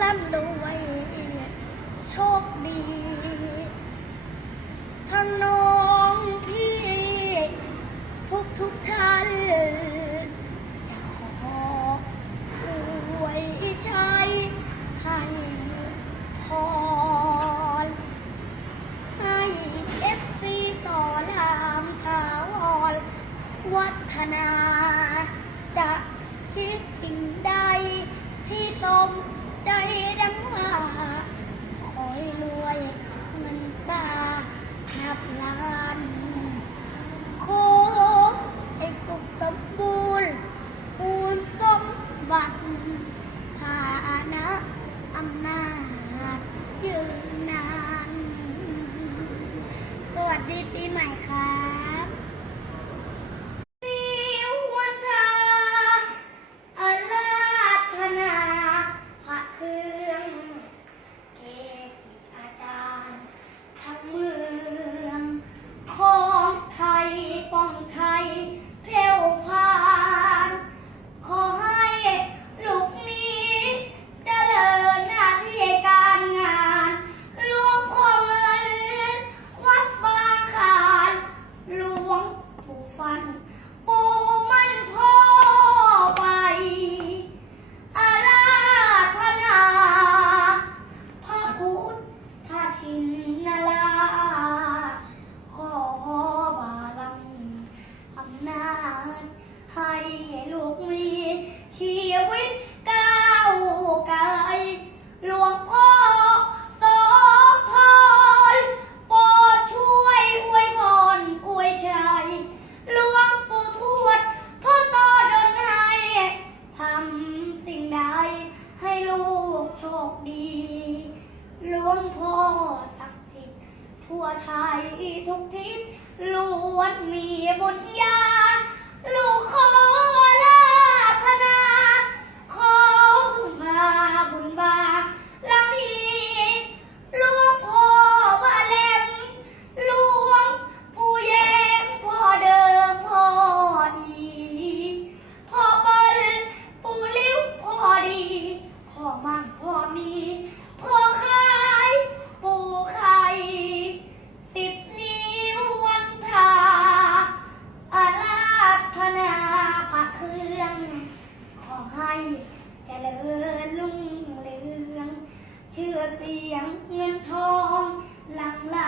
ร่ำรวยโชคดีถนน ใจดังวาคอรวยมันตาขับลานโคไอ้สุขสมบูรณ์มูลสมบัติฐานะอำนาจยืนนาน สวัสดีปีใหม่ค่ะ วงพ่อศักดิ์สิทธิ์ทั่วไทยทุกทิศล้วนมีบุญญา สียงเงินทองหลังไหล